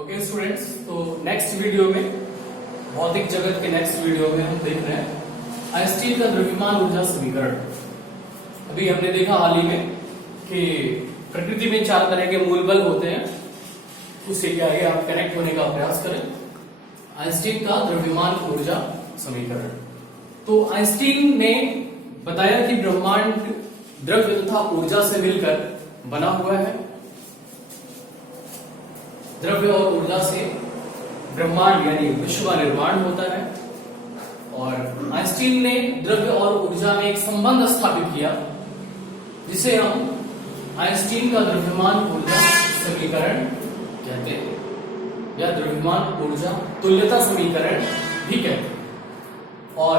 Okay students, तो next video में भौतिक जगत के नेक्स्ट वीडियो में हम देख रहे हैं आइंस्टीन का द्रव्यमान ऊर्जा समीकरण। अभी हमने देखा हाल ही में कि प्रकृति में 4 तरह के मूल बल होते हैं, उससे क्या आगे आप कनेक्ट होने का प्रयास करें। आइंस्टीन का द्रव्यमान ऊर्जा समीकरण, तो आइंस्टीन ने बताया कि ब्रह्मांड द्रव्य तथा ऊर्जा से मिलकर बना हुआ है। द्रव्य और ऊर्जा से ब्रह्मांड यानी विश्व का निर्माण होता है। और आइंस्टीन ने द्रव्य और ऊर्जा में एक संबंध स्थापित किया, जिसे हम आइंस्टीन का द्रव्यमान ऊर्जा समीकरण कहते हैं, या द्रव्यमान ऊर्जा तुल्यता समीकरण भी कहते हैं। और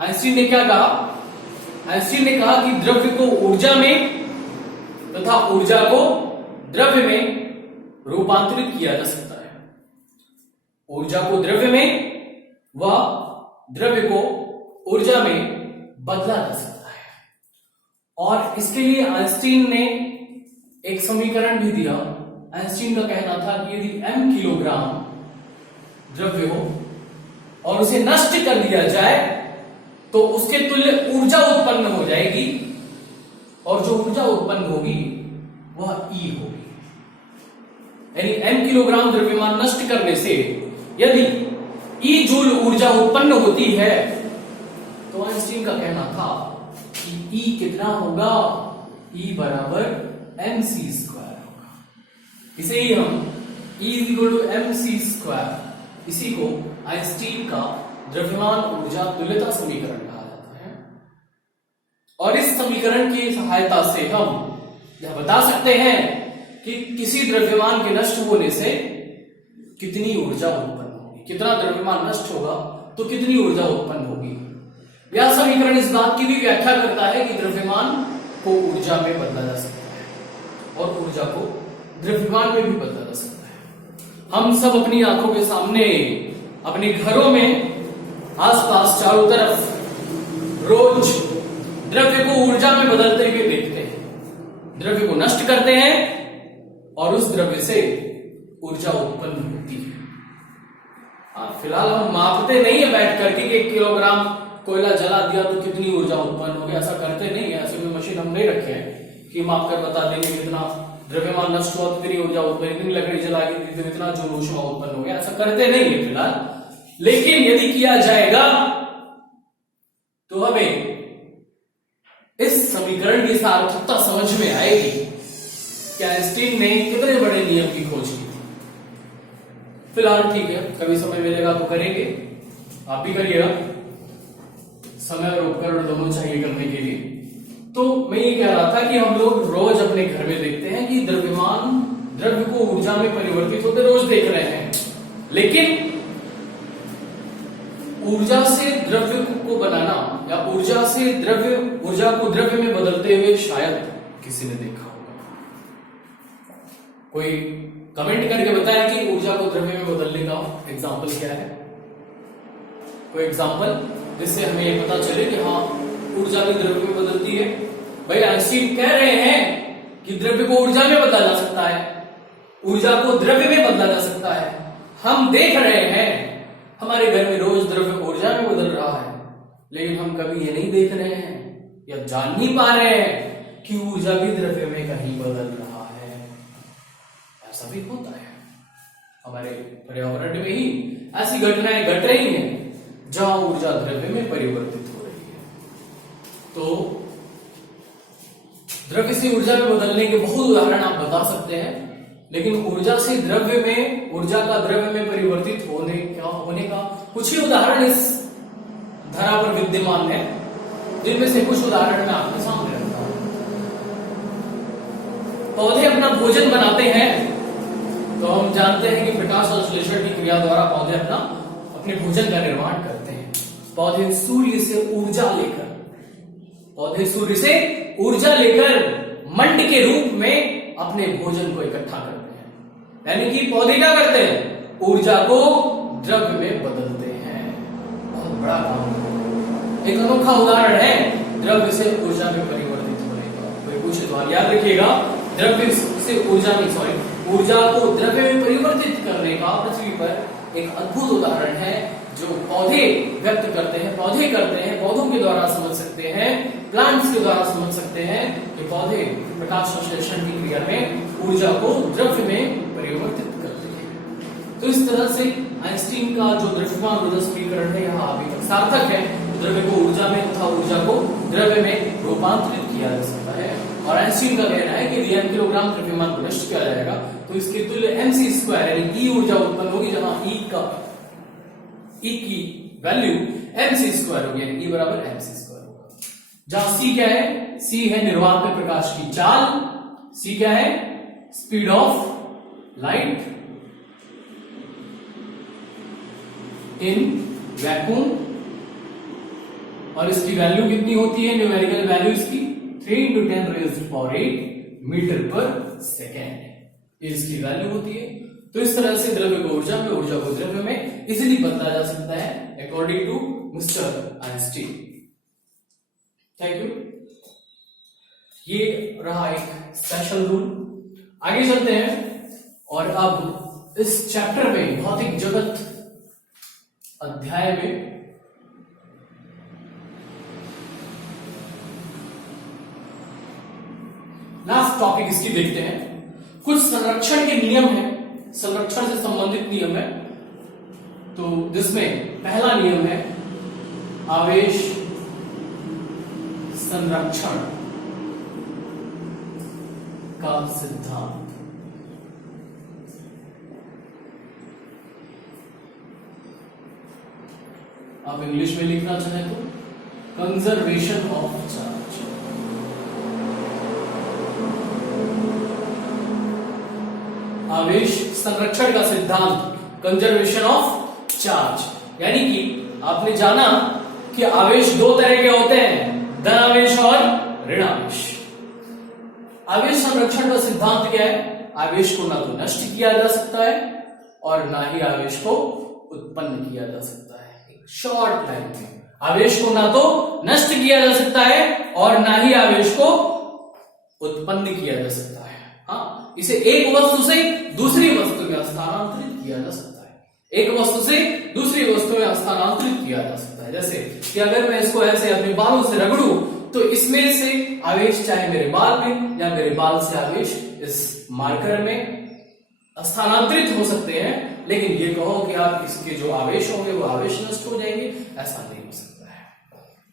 आइंस्टीन ने क्या कहा? आइंस्टीन ने कहा कि द्रव्य को ऊर्जा में तथा ऊर्जा को द्रव्य में रूपांतरित किया जा सकता है। ऊर्जा को द्रव्य में व द्रव्य को ऊर्जा में बदला जा सकता है। और इसके लिए आइंस्टीन ने एक समीकरण भी दिया। आइंस्टीन का कहना था कि यदि m किलोग्राम द्रव्य हो और उसे नष्ट कर दिया जाए तो उसके तुल्य ऊर्जा उत्पन्न हो जाएगी, और जो ऊर्जा उत्पन्न होगी वह E होगी। यानी m किलोग्राम द्रव्यमान नष्ट करने से यदि E जूल ऊर्जा उत्पन्न होती है, तो आइंस्टीन का कहना था कि E कितना होगा? E बराबर mc² होगा। इसे ही हम E = mc², इसी को आइंस्टीन का द्रव्यमान ऊर्जा तुल्यता समीकरण कहा जाता है। और इस समीकरण की सहायता से हम यह बता सकते हैं कि किसी द्रव्यमान के नष्ट होने से कितनी ऊर्जा उत्पन्न होगी, कितना द्रव्यमान नष्ट होगा तो कितनी ऊर्जा उत्पन्न होगी। यह समीकरण इस बात की भी व्याख्या करता है कि द्रव्यमान को ऊर्जा में बदला जा सकता है और ऊर्जा को द्रव्यमान में भी बदला जा सकता है। हम सब अपनी आंखों के सामने अपने घरों में आसपास चारों तरफ रोज द्रव्य को ऊर्जा में बदलते हुए देखते हैं। द्रव्य को नष्ट करते हैं और उस द्रव्य से ऊर्जा उत्पन्न होती है। फिलहाल हम मापते नहीं है बैठ करके कि 1 किलोग्राम कोयला जला दिया तो कितनी ऊर्जा उत्पन्न होगी, ऐसा करते नहीं है। ऐसे कोई मशीन हम नहीं रखे हैं कि माप कर बता देंगे कितना द्रव्यमान नष्ट हुआ तो कितनी ऊर्जा उत्पन्न, इतनी लकड़ी जला दी तो इतना जो ऊष्मा उत्पन्न हो गया, ऐसा करते नहीं है फिलहाल। लेकिन यदि किया जाएगा तो हमें इस समीकरण की सार्थकता समझ में आएगी कि आइंस्टीन ने कितने बड़े नियम की खोज की थी। फिलहाल ठीक है, कभी समय मिलेगा तो करेंगे, आप भी करिएगा। समय और उपकरण दोनों चाहिए करने के लिए। तो मैं ये कह रहा था कि हम लोग रोज अपने घर में देखते हैं कि द्रव्यमान द्रव्य को ऊर्जा में परिवर्तित होते रोज देख रहे हैं, लेकिन ऊर्जा से द्रव्य को बनाना या ऊर्जा को द्रव्य में बदलते हुए शायद किसी ने देखा होगा। कोई कमेंट करके बताया कि ऊर्जा को द्रव्य में बदलने का एग्जाम्पल क्या है। कोई एग्जाम्पल जिससे हमें ये पता चले कि हाँ ऊर्जा भी द्रव्य में बदलती है। भाई आइंस्टीन कह रहे हैं कि द्रव्य को ऊर्जा में बदला जा सकता है, ऊर्जा को द्रव्य में बदला जा सकता है। हम देख रहे हैं हमारे घर में रोज द्रव्य ऊर्जा में बदल रहा है, लेकिन हम कभी ये नहीं देख रहे हैं या जान नहीं पा रहे हैं कि ऊर्जा भी द्रव्य में कहीं बदल रहा है। ऐसा भी होता है हमारे पर्यावरण में ही ऐसी घटनाएं घट रही हैं जहां ऊर्जा द्रव्य में परिवर्तित हो रही है। तो द्रव्य से ऊर्जा में बदलने के बहुत उदाहरण आप बता सकते हैं, लेकिन ऊर्जा से द्रव्य में, ऊर्जा का द्रव्य में परिवर्तित होने का कुछ ही उदाहरण इस धरा पर विद्यमान है, जिनमें से कुछ उदाहरण मैं आपके सामने रखता हूं। पौधे अपना भोजन बनाते हैं, तो हम जानते हैं कि प्रकाश संश्लेषण की क्रिया द्वारा पौधे अपने भोजन का निर्माण करते हैं। पौधे सूर्य से ऊर्जा लेकर मंड के रूप में अपने भोजन को इकट्ठा करते हैं। यानी कि पौधे क्या करते हैं? ऊर्जा को द्रव्य में बदलते हैं। बहुत बड़ा काम, एक अनोखा उदाहरण है द्रव्य से ऊर्जा में परिवर्तित होने का। कोई पूछे तो याद रखिएगा, द्रव्य से ऊर्जा में ऊर्जा को द्रव्य में परिवर्तित करने का पृथ्वी पर एक अद्भुत उदाहरण है, जो पौधे व्यक्त करते हैं, पौधों के द्वारा समझ सकते हैं, प्लांट्स के द्वारा समझ सकते हैं कि पौधे प्रकाश संश्लेषण की क्रिया में ऊर्जा को द्रव्य में परिवर्तित करते हैं। तो इस तरह से आइंस्टीन का जो द्रव्यमान ऊर्जा समीकरण है यहाँ अभी तक सार्थक है। द्रव्य को ऊर्जा में तथा ऊर्जा को द्रव्य में रूपांतरित किया जा सकता है। और आइंस्टीन का कहना है कि यदि m किलोग्राम द्रव्यमान को नष्ट किया जाएगा तो इसके तुल्य mc² यानी E ऊर्जा उत्पन्न होगी, जहां E की वैल्यू mc² होगी, यानी E बराबर mc² होगा। जहां c क्या है? c है निर्वात में प्रकाश की चाल, c क्या है? Speed of light in vacuum, और इसकी वैल्यू कितनी होती है? न्यूमेरिकल वैल्यू इसकी 3 × 10⁸ मीटर पर सेकेंड इसकी वैल्यू होती है। तो इस तरह से द्रव्य को ऊर्जा में, ऊर्जा को द्रव्य में इजीली बदला जा सकता है according to mister Einstein. Thank you. ये रहा एक स्पेशल रूल। आगे चलते हैं और अब इस चैप्टर में, भौतिक जगत अध्याय में, लास्ट टॉपिक इसकी देखते हैं। कुछ संरक्षण के नियम हैं, संरक्षण से संबंधित नियम है। तो जिसमें पहला नियम है आवेश संरक्षण का सिद्धांत। आप इंग्लिश में लिखना चाहें तो कंजर्वेशन ऑफ चार्ज। आवेश संरक्षण का सिद्धांत, कंजर्वेशन ऑफ चार्ज। यानी कि आपने जाना कि आवेश दो तरह के होते हैं, धन आवेश और ऋण आवेश। आवेश संरक्षण का सिद्धांत क्या है? आवेश को ना तो नष्ट किया जा सकता है और ना ही आवेश को उत्पन्न किया जा सकता है। एक शॉर्ट टाइम में आवेश को ना तो नष्ट किया जा सकता है और ना ही आवेश को उत्पन्न किया जा सकता है। हाँ, इसे एक वस्तु से दूसरी वस्तु में स्थानांतरित किया जा सकता है। एक वस्तु से दूसरी वस्तु में स्थानांतरित किया जा सकता है। जैसे कि अगर मैं इसको ऐसे अपने बालों से रगड़ूं तो इसमें से आवेश चाहे मेरे बाल में या मेरे बाल से आवेश इस मार्कर में स्थानांतरित हो सकते हैं, लेकिन ये कहो कि आप इसके जो आवेश होंगे वो आवेश नष्ट हो जाएंगे, ऐसा नहीं हो सकता है।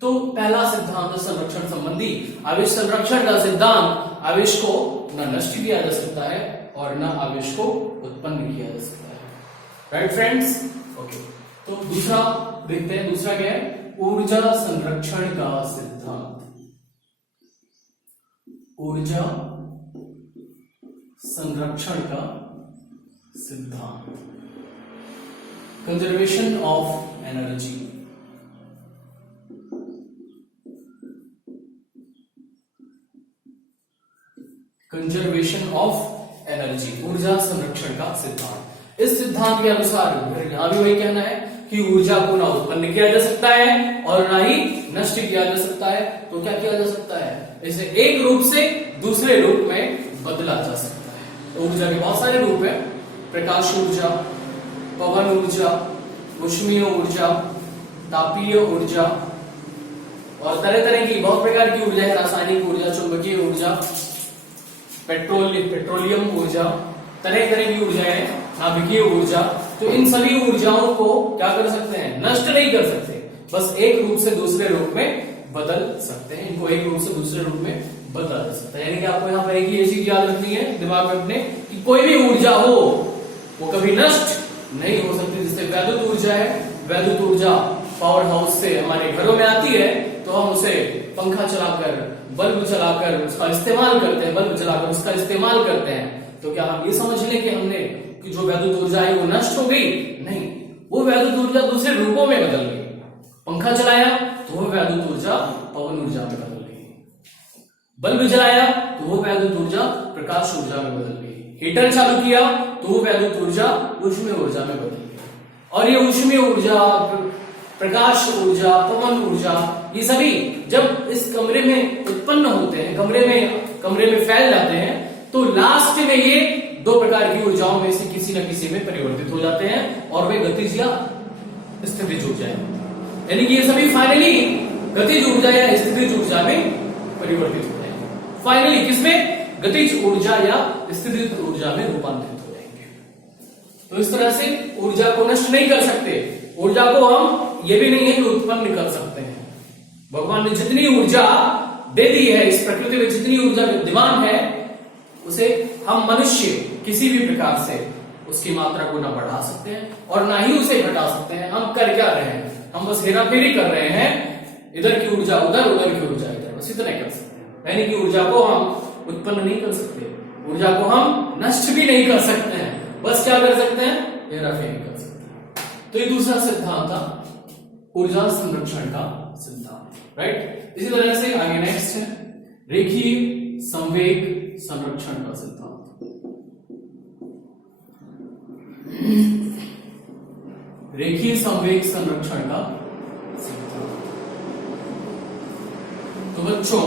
तो पहला सिद्धांत संरक्षण संबंधी, आवेश संरक्षण का सिद्धांत, आवेश को न नष्ट किया जा सकता है और न आवेश को उत्पन्न किया जा सकता है। Right friends? ओके। तो दूसरा देखते हैं, दूसरा क्या है? ऊर्जा संरक्षण का सिद्धांत। ऊर्जा संरक्षण का सिद्धांत, conservation of energy. Conservation of energy, ऊर्जा संरक्षण का सिद्धांत। इस सिद्धांत के अनुसार यहां भी वही कहना है कि ऊर्जा को ना उत्पन्न किया जा सकता है और ना ही नष्ट किया जा सकता है। तो क्या किया जा सकता है? इसे एक रूप से दूसरे रूप में बदला जा सकता है। तो ऊर्जा के बहुत सारे रूप हैं, प्रकाश ऊर्जा, पवन ऊर्जा, ऊष्मीय ऊर्जा, तापीय ऊर्जा, और तरह तरह की बहुत प्रकार की ऊर्जा है, रासायनिक ऊर्जा, चुंबकीय ऊर्जा, पेट्रोलियम ऊर्जा, तरह तरह की ऊर्जा है, नाभिकीय ऊर्जा। तो इन सभी ऊर्जाओं को क्या कर सकते हैं? नष्ट नहीं कर सकते, बस एक रूप से दूसरे रूप में बदल सकते हैं। इनको एक रूप से दूसरे रूप में बदला जा सकता है। यानी कि आपको यहाँ पर एक ही चीज याद रखनी है दिमाग में अपने, कि कोई भी ऊर्जा हो वो कभी नष्ट नहीं हो सकती। जैसे वैद्युत ऊर्जा है, वैद्युत ऊर्जा पावर हाउस से हमारे घरों में आती है, तो हम उसे पंखा चलाकर, बल्ब चलाकर उसका इस्तेमाल करते हैं, बल्ब चलाकर उसका इस्तेमाल करते हैं। तो क्या हम ये समझ लें कि हमने कि जो वैद्युत ऊर्जा है वो नष्ट हो गई? नहीं, वो वैद्युत ऊर्जा दूसरे रूपों में बदल गई। पंखा चलाया तो वो वैद्युत ऊर्जा पवन ऊर्जा में बदल गई, बल्ब जलाया तो वो वैद्युत ऊर्जा प्रकाश ऊर्जा में बदल गई, हीटर चालू किया तो वो वैद्युत ऊर्जा ऊष्मीय ऊर्जा में बदल गई। और ये ऊष्मीय ऊर्जा, प्रकाश ऊर्जा, पवन ऊर्जा, ये सभी जब इस कमरे में उत्पन्न होते हैं, कमरे में फैल जाते हैं, तो लास्ट में ये दो प्रकार की ऊर्जाओं में से किसी न किसी में परिवर्तित हो जाते हैं और वे गतिज या स्थितिज ऊर्जाएं, यानी कि ये सभी फाइनली गतिज ऊर्जा या स्थितिज ऊर्जा में परिवर्तित हो जाएंगे। फाइनली किसमें? गतिज ऊर्जा या स्थितिज ऊर्जा में रूपांतरित हो जाएंगे। तो इस तरह से ऊर्जा को नष्ट नहीं कर सकते, ऊर्जा को हम ये भी नहीं है कि उत्पन्न कर सकते हैं। भगवान ने जितनी ऊर्जा दे दी है, इस प्रकृति में जितनी ऊर्जा विद्यमान है, उसे हम मनुष्य किसी भी प्रकार से उसकी मात्रा को ना बढ़ा सकते हैं और ना ही उसे घटा सकते हैं। हम कर क्या रहे हैं? हम बस हेराफेरी कर रहे हैं, इधर की ऊर्जा उधर, उधर की ऊर्जा इधर, बस इतना कर सकते हैं। यानी कि ऊर्जा को हम उत्पन्न नहीं कर सकते, ऊर्जा को हम नष्ट भी नहीं कर सकते हैं, बस क्या कर सकते हैं? हेराफेरी कर सकते हैं। तो ये दूसरा सिद्धांत था ऊर्जा संरक्षण का सिद्धांत, राइट। इसी तरह से आगे नेक्स्ट है रेखीय संवेग संरक्षण का सिद्धांत। रेखीय संवेग संरक्षण का सिद्धांत। तो बच्चों,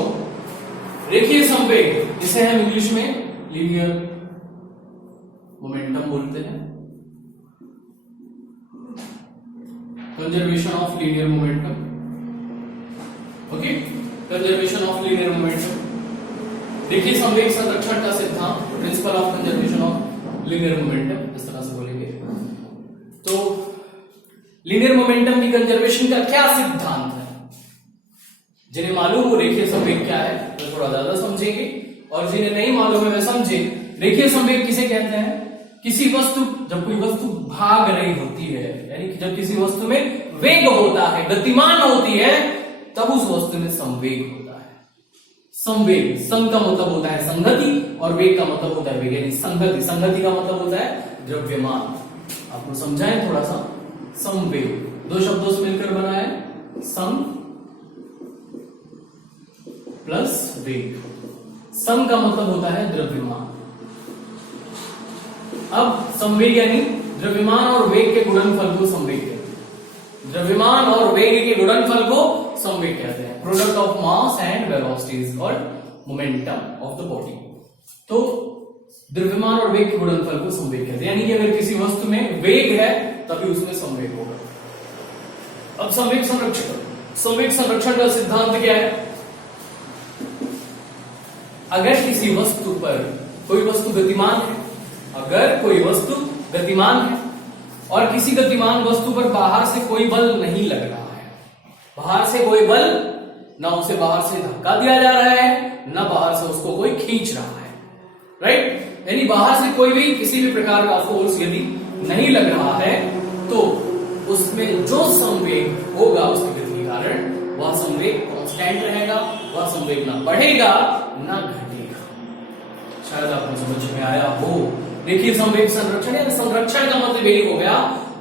रेखीय संवेग, इसे हम इंग्लिश में लीनियर मोमेंटम बोलते हैं, conservation of linear momentum. Okay, conservation of linear momentum, रेखीय संवेग संरक्षण का सिद्धांत, principle of conservation of linear momentum, इस तरह से बोलेंगे। तो लीनियर मोमेंटम की कंजर्वेशन का क्या सिद्धांत है? जिन्हें मालूम हो रेखीय संवेग क्या है तो थोड़ा ज्यादा समझेंगे, और जिन्हें नहीं मालूम है वे समझे। रेखीय संवेग किसे कहते हैं? किसी वस्तु, जब कोई वस्तु भाग रही होती है, यानी कि जब किसी वस्तु में वेग होता है, गतिमान होती है, तब उस वस्तु में संवेग होता है। संवेग, संग का मतलब होता है संगति और वेग का मतलब होता है वेग, यानी संगति। संगति का मतलब होता है द्रव्यमान। आपको समझाएं थोड़ा सा। संवेग दो शब्दों से मिलकर बना है, सम प्लस वेग। सम का मतलब होता है द्रव्यमान। अब संवेग यानी द्रव्यमान और वेग के गुणनफल को संवेग कहते हैं। द्रव्यमान और वेग के गुणनफल को संवेग कहते हैं। Product of mass and velocity is called momentum of the body. तो द्रव्यमान और वेग के गुणनफल को संवेग कहते हैं, यानी कि अगर किसी वस्तु में वेग है तभी उसमें संवेग होगा। अब संवेग संरक्षण, संवेग संरक्षण का सिद्धांत क्या है? अगर किसी वस्तु पर कोई वस्तु गतिमान है, अगर कोई वस्तु गतिमान है और किसी गतिमान वस्तु पर बाहर से कोई बल नहीं लग रहा है, बाहर से कोई बल, ना उसे बाहर से धक्का दिया जा रहा है, ना बाहर से उसको कोई खींच रहा है, राइट। यानी बाहर से कोई भी किसी भी प्रकार का फोर्स यदि नहीं लग रहा है तो उसमें जो संवेग होगा उसकी गति के कारण, वह संवेग कांस्टेंट रहेगा, वह संवेग ना बढ़ेगा ना घटेगा। शायद आपको समझ में आया हो। देखिए, संवेग संरक्षण या संरक्षण का मतलब यही हो गया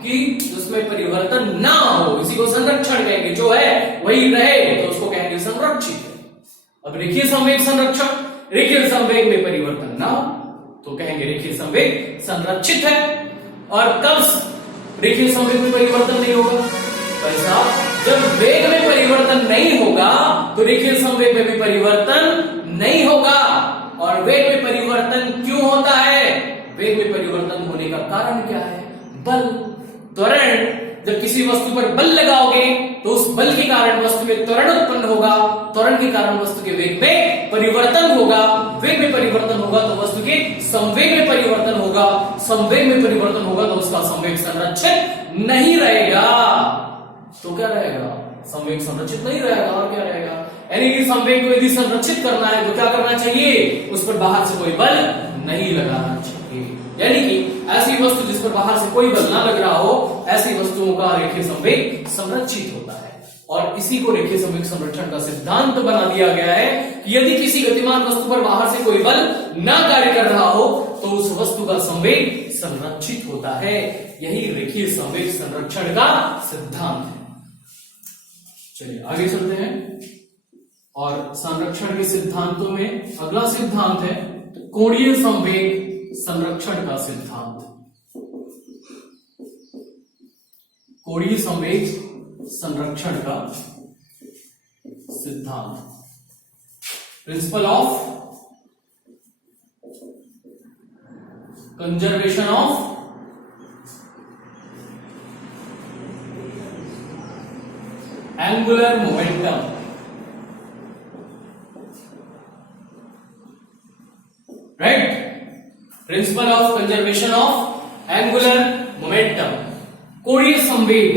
कि उसमें परिवर्तन ना हो, इसी को संरक्षण कहेंगे। जो है वही रहे तो उसको कहेंगे संरक्षित। अब रेखीय संवेग संरक्षण, रेखीय संवेग में परिवर्तन ना हो तो कहेंगे रेखीय संवेग संरक्षित है। और कब रेखीय संवेग में परिवर्तन नहीं होगा? ऐसा जब वेग में परिवर्तन नहीं होगा तो रेखीय संवेग में भी परिवर्तन नहीं होगा। और वेग में परिवर्तन क्यों होता है? वेग में परिवर्तन होने का कारण क्या है? बल, त्वरण। जब किसी वस्तु पर बल लगाओगे तो उस बल के कारण वस्तु में त्वरण उत्पन्न होगा, त्वरण के कारण वस्तु के वेग में परिवर्तन होगा, वेग में परिवर्तन होगा तो वस्तु के संवेग में परिवर्तन होगा, संवेग में परिवर्तन होगा तो उसका संवेग संरक्षित नहीं रहेगा। तो क्या रहेगा? संवेग संरक्षित नहीं रहेगा। और क्या रहेगा? यानी कि संवेग को यदि संरक्षित करना है तो क्या करना चाहिए? उस पर बाहर से कोई बल नहीं लगाना चाहिए। यानी कि ऐसी वस्तु जिस पर बाहर से कोई बल ना लग रहा हो, ऐसी वस्तुओं का रेखीय संवेग संरक्षित होता है। और इसी को रेखीय संवेग संरक्षण का सिद्धांत बना दिया गया है कि यदि किसी गतिमान वस्तु पर बाहर से कोई बल ना कार्य कर रहा हो तो उस वस्तु का संवेग संरक्षित होता है। यही रेखीय संवेग संरक्षण का सिद्धांत है। चलिए आगे चलते हैं। और संरक्षण के सिद्धांतों में अगला सिद्धांत है कोणीय संवेग संरक्षण का सिद्धांत। कोणीय संवेग संरक्षण का सिद्धांत, principle of conservation of angular momentum, right, principle of conservation of angular momentum, कोणीय संवेग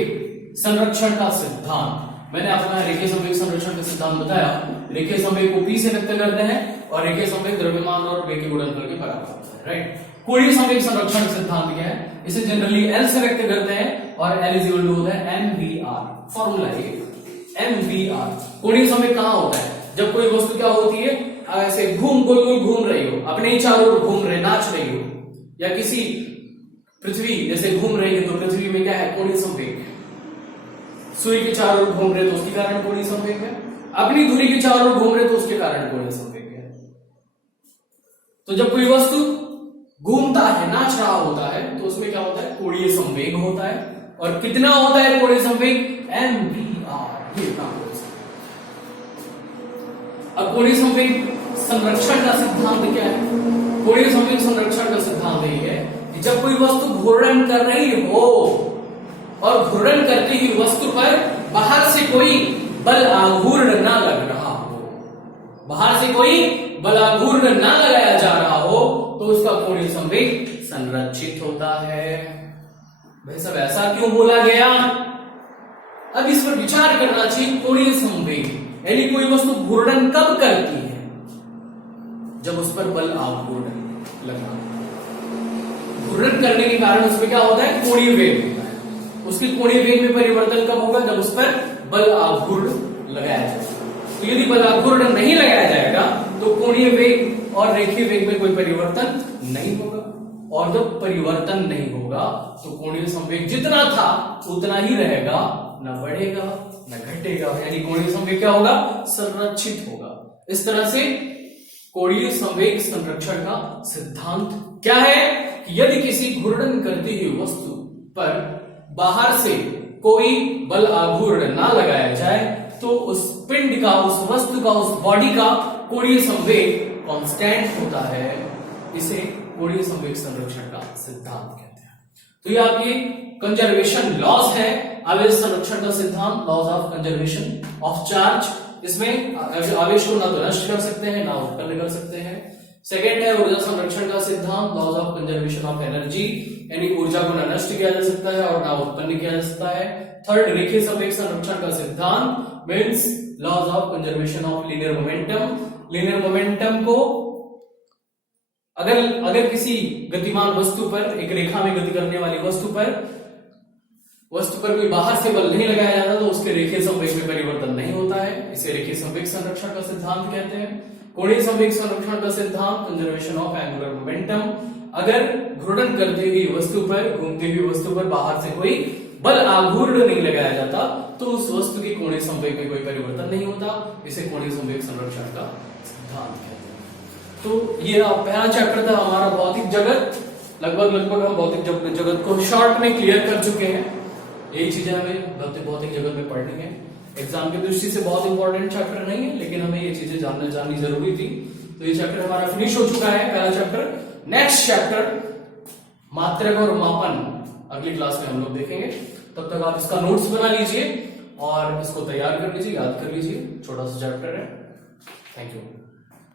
संरक्षण का सिद्धांत। मैंने अपना रेखीय संवेग संरक्षण का सिद्धांत बताया। रेखीय संवेग को P से व्यक्त करते हैं और रेखीय संवेग द्रव्यमान और वेग के गुणनफल के बराबर होता है, राइट। कोणीय संवेग संरक्षण सिद्धांत क्या है? इसे जनरली L से व्यक्त करते हैं और L इज इक्वल टू होता है mvr। फॉर्मूला है mvr। कोणीय संवेग कहां होता है? जब कोई वस्तु क्या होती है, ऐसे गोल गोल घूम रही हो, अपने ही चारों ओर घूम रहे, नाच रही हो, या किसी पृथ्वी जैसे घूम रही है, तो पृथ्वी में क्या है? कोणीय संवेग। सूर्य के चारों ओर घूम रहे तो उसके कारण कोणीय संवेग है, अपनी धुरी के चारों ओर घूम रहे तो उसके कारण कोणीय संवेग है। तो जब कोई वस्तु घूमता है, नाच रहा होता है, तो उसमें क्या होता है? कोणीय संवेग होता है। और कितना होता है कोणीय संवेग? mvr। ये काम होता है। अब कोणीय संवेग संरक्षण का सिद्धांत क्या है? कोणीय संवेग संरक्षण का सिद्धांत ये है कि जब कोई वस्तु घूर्णन कर रही हो और घूर्णन करती हुई वस्तु पर बाहर से कोई बल आघूर्ण ना लग रहा हो, बाहर से कोई बल आघूर्ण ना लगाया जा रहा हो, तो उसका कोणीय संवेग संरक्षित होता है। भाई सब ऐसा क्यों बोला गया? अब इस पर विचार करना चाहिए। कोणीय संवेग यानी कोई वस्तु घूर्णन कब करती है? जब उस पर बल आघूर्ण लगा। घूर्णन करने के कारण उसमें क्या होता है? कोणीय वेग होता है। उसके कोणीय वेग में परिवर्तन कब होगा? जब उस पर बल आघूर्ण लगाया जाएगा। तो यदि बल आघूर्ण नहीं लगाया जाएगा तो कोणीय वेग और रेखीय वेग में कोई परिवर्तन नहीं होगा, और जब परिवर्तन नहीं होगा तो कोणीय संवेग जितना था उतना ही रहेगा, न बढ़ेगा न घटेगा। यानी कोणीय संवेग क्या होगा? संरक्षित होगा। इस तरह से कोणीय संवेग संरक्षण का सिद्धांत क्या है कि यदि किसी घूर्णन करती हुई वस्तु पर बाहर से कोई बल आघूर्ण ना लगाया जाए तो उस पिंड का, उस वस्तु का, उस बॉडी का कोणीय संवेग कांस्टेंट होता है। इसे कोणीय संवेग संरक्षण का सिद्धांत कहते हैं। तो ये आपके कंजर्वेशन लॉज है, आवेश संरक्षण का सिद्धांत, laws of conservation of charge. इसमें आवेश को ना तो नष्ट कर सकते हैं ना उत्पन्न कर सकते हैं। सेकेंड है ऊर्जा संरक्षण का सिद्धांत, laws of conservation of energy, यानी ऊर्जा को ना नष्ट किया जा सकता है और ना उत्पन्न किया जा सकता है। थर्ड रेखीय संवेग संरक्षण का सिद्धांत means laws of conservation of linear momentum. Linear momentum को अगर किसी गतिमान वस्तु पर, एक रेखा में गति करने वाली वस्तु पर कोई बाहर से बल नहीं लगाया जाता तो उसके रेखीय संवेग में परिवर्तन नहीं होता है। इसे रेखीय संवेग संरक्षण का सिद्धांत कहते हैं। कोणीय संवेग संरक्षण का सिद्धांत कंजर्वेशन ऑफ एंगुलर मोमेंटम। अगर घूर्णन करती हुई वस्तु पर, घूमती हुई वस्तु पर बाहर से कोई बल आघूर्ण नहीं लगाया जाता तो उस वस्तु की कोणीय संवेग में कोई परिवर्तन नहीं होता। इसे कोणीय संवेग संरक्षण का सिद्धांत कहते हैं। तो ये पहला चैप्टर था हमारा भौतिक जगत। लगभग हम भौतिक जगत को शॉर्ट में क्लियर कर चुके हैं। यही चीजें हमें भौतिक जगत में पढ़नी है। एग्जाम की दृष्टि से बहुत इंपॉर्टेंट चैप्टर नहीं है, लेकिन हमें ये चीजें जाननी जरूरी थी। तो ये चैप्टर हमारा फिनिश हो चुका है, पहला चैप्टर। नेक्स्ट चैप्टर मात्रक और मापन अगली क्लास में हम लोग देखेंगे। तब तक आप इसका नोट्स बना लीजिए और इसको तैयार कर लीजिए, याद कर लीजिए। छोटा सा चैप्टर है। Thank you.